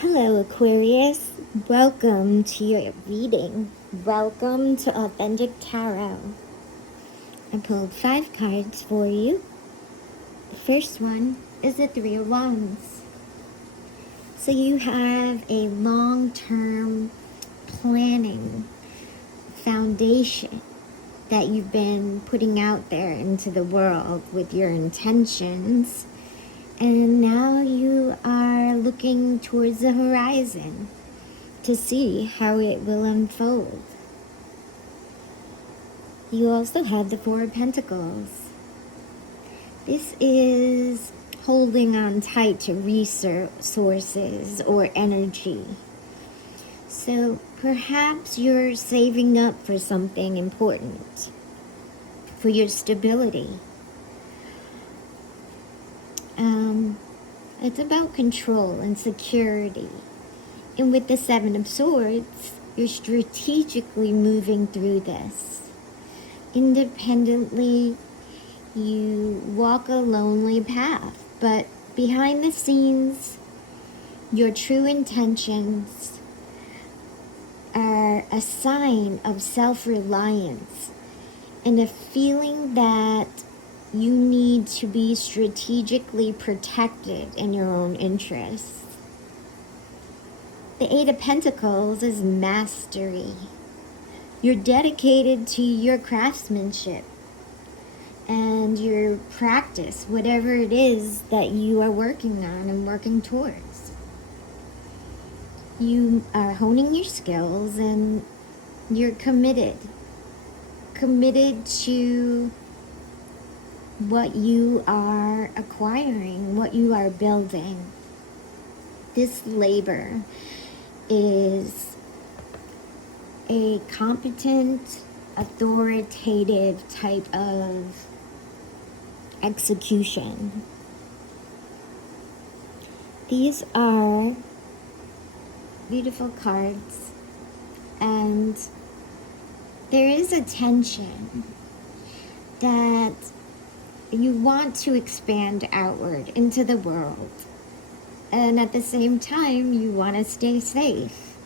Hello, Aquarius. Welcome to your reading. Welcome to Authentic Tarot. I pulled 5 cards for you. The first one is the Three of Wands. So you have a long-term planning foundation that you've been putting out there into the world with your intentions. And now you are looking towards the horizon to see how it will unfold. You also have the Four of Pentacles. This is holding on tight to resources or energy. So perhaps you're saving up for something important, for your stability. It's about control and security. And with the Seven of Swords, you're strategically moving through this. Independently, you walk a lonely path, but behind the scenes, your true intentions are a sign of self-reliance and a feeling that you need to be strategically protected in your own interests. The Eight of Pentacles is mastery. You're dedicated to your craftsmanship and your practice, whatever it is that you are working on and working towards. You are honing your skills and you're committed to what you are acquiring, what you are building. This labor is a competent, authoritative type of execution. These are beautiful cards, and there is a tension that you want to expand outward into the world, and at the same time you want to stay safe.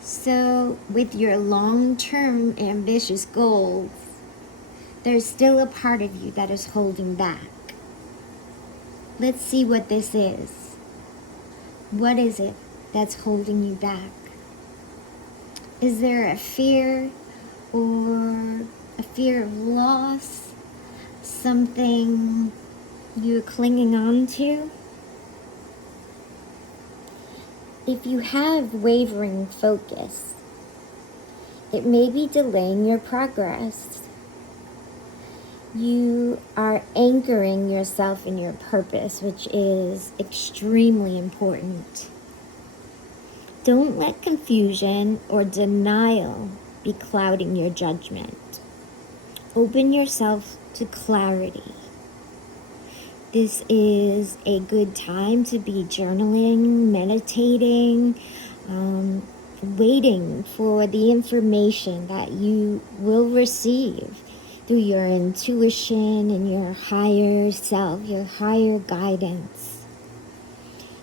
So with your long-term ambitious goals, there's still a part of you that is holding back. Let's see what this is. What is it that's holding you back? Is there a fear or a fear of loss? Something you're clinging on to? If you have wavering focus, it may be delaying your progress. You are anchoring yourself in your purpose, which is extremely important. Don't let confusion or denial be clouding your judgment. Open yourself to clarity. This is a good time to be journaling, meditating, waiting for the information that you will receive through your intuition and your higher self, your higher guidance.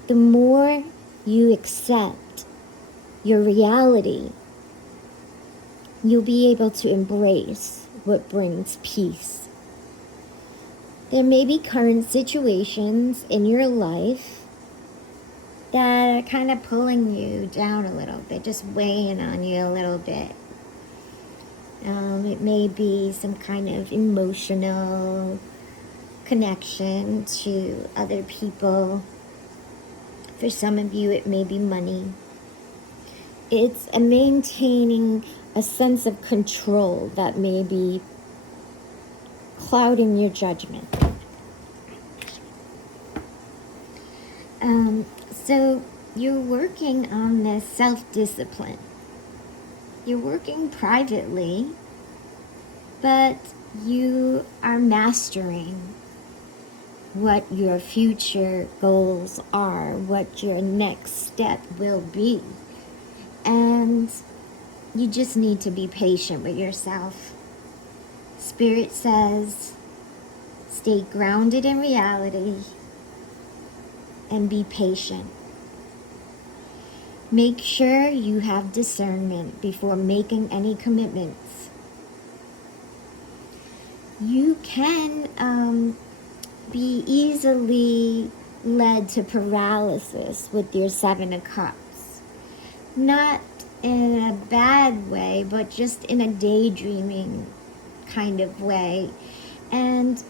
The more you accept your reality, you'll be able to embrace what brings peace. There may be current situations in your life that are kind of pulling you down a little bit, just weighing on you a little bit. It may be some kind of emotional connection to other people. For some of you, it may be money. It's maintaining a sense of control that may be clouding your judgment. So you're working on this self-discipline. You're working privately, but you are mastering what your future goals are, what your next step will be. And you just need to be patient with yourself. Spirit says, stay grounded in reality and be patient. Make sure you have discernment before making any commitments. You can be easily led to paralysis with your Seven of Cups. Not in a bad way, but just in a daydreaming kind of way. And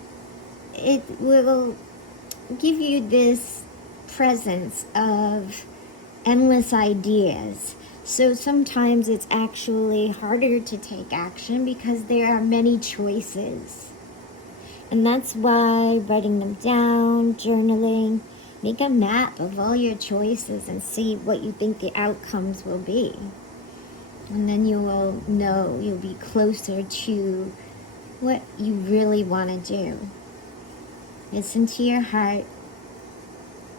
it will give you this presence of endless ideas. So sometimes it's actually harder to take action because there are many choices. And that's why writing them down, journaling, make a map of all your choices and see what you think the outcomes will be. And then you will know, you'll be closer to what you really want to do. Listen to your heart.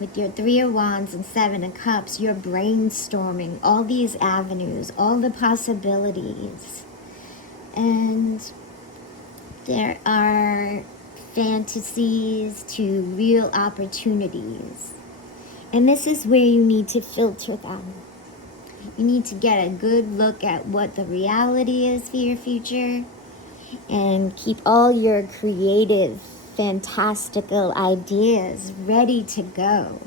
With your Three of Wands and Seven of Cups, you're brainstorming all these avenues, all the possibilities. And there are fantasies to real opportunities. And this is where you need to filter them. You need to get a good look at what the reality is for your future and keep all your creative, fantastical ideas ready to go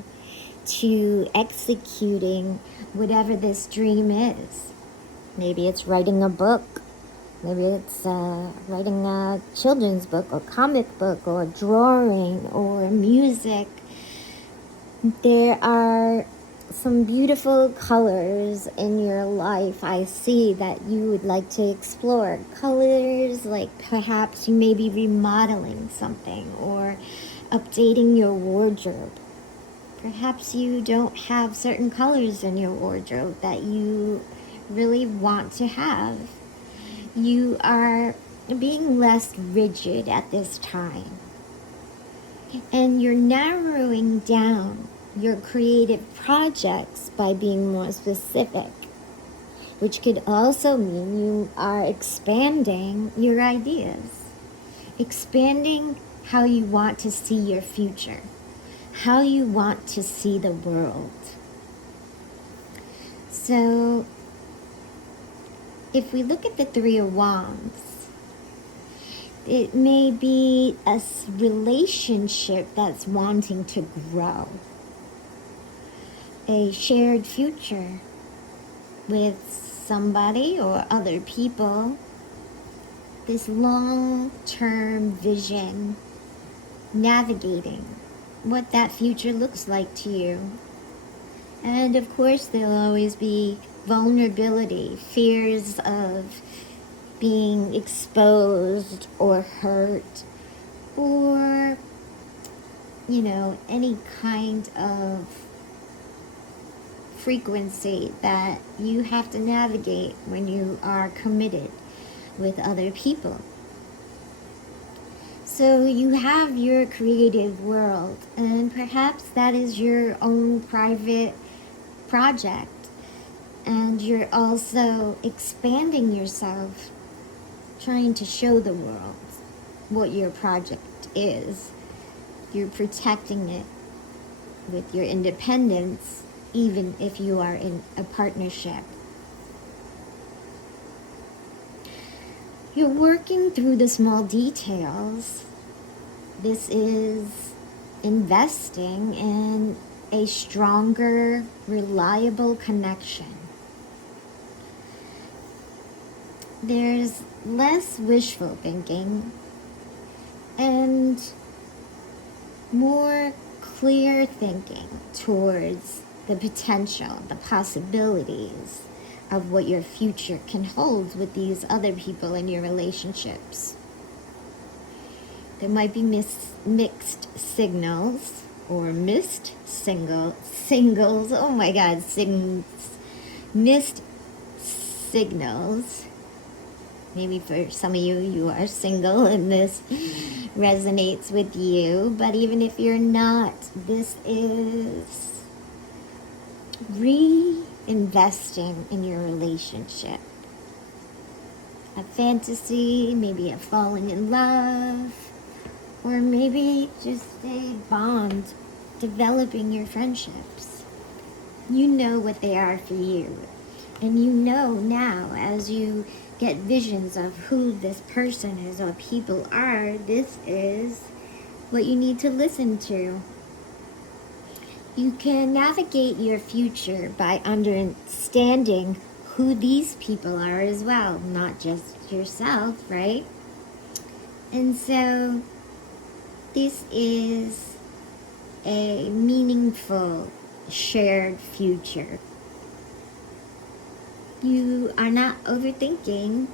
to executing whatever this dream is. Maybe it's writing a book. Maybe it's writing a children's book or comic book or drawing or music. There are some beautiful colors in your life I see that you would like to explore. Colors like perhaps you may be remodeling something or updating your wardrobe. Perhaps you don't have certain colors in your wardrobe that you really want to have. You are being less rigid at this time. And you're narrowing down your creative projects by being more specific, which could also mean you are expanding your ideas, expanding how you want to see your future, how you want to see the world. So if we look at the Three of Wands, it may be a relationship that's wanting to grow. A shared future with somebody or other people. This long-term vision, navigating what that future looks like to you. And of course, there'll always be vulnerability, fears of being exposed or hurt, or, any kind of frequency that you have to navigate when you are committed with other people. So you have your creative world, and perhaps that is your own private project, and you're also expanding yourself, trying to show the world what your project is. You're protecting it with your independence, even if you are in a partnership. You're working through the small details. This is investing in a stronger, reliable connection. There's less wishful thinking and more clear thinking towards the potential, the possibilities of what your future can hold with these other people in your relationships. There might be mixed signals or missed singles. Oh my God, missed signals. Maybe for some of you, you are single and this resonates with you. But even if you're not, this is reinvesting in your relationship. A fantasy, maybe a falling in love, or maybe just a bond, developing your friendships. You know what they are for you. And you know now, as you get visions of who this person is or people are, this is what you need to listen to. You can navigate your future by understanding who these people are as well, not just yourself, right? And so this is a meaningful shared future. You are not overthinking.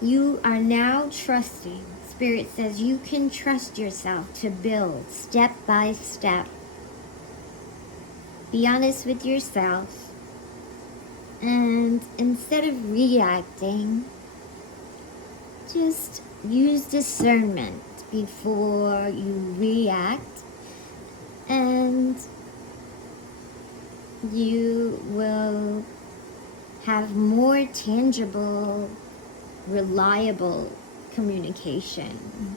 You are now trusting. Spirit says you can trust yourself to build step by step. Be honest with yourself. And instead of reacting, just use discernment before you react. And you will have more tangible, reliable communication,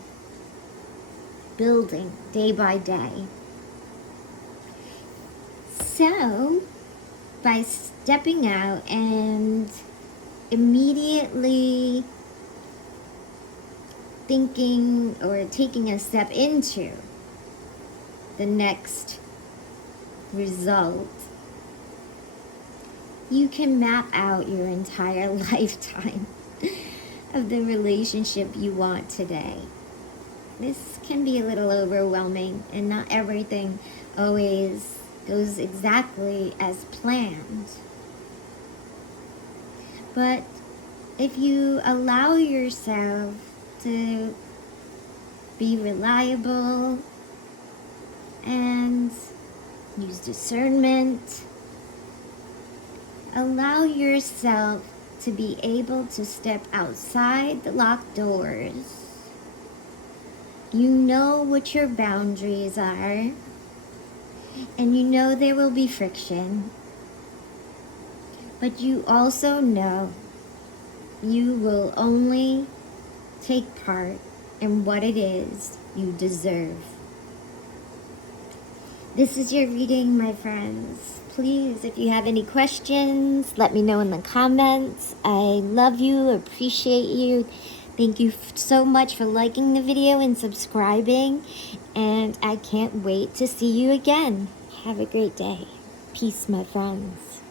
building day by day. So, by stepping out and immediately thinking or taking a step into the next result, you can map out your entire lifetime of the relationship you want today. This can be a little overwhelming, and not everything always goes exactly as planned. But if you allow yourself to be reliable and use discernment, allow yourself to be able to step outside the locked doors. You know what your boundaries are, and you know there will be friction, but you also know you will only take part in what it is you deserve. This is your reading, my friends. Please, if you have any questions, let me know in the comments. I love you, appreciate you. Thank you so much for liking the video and subscribing. And I can't wait to see you again. Have a great day. Peace, my friends.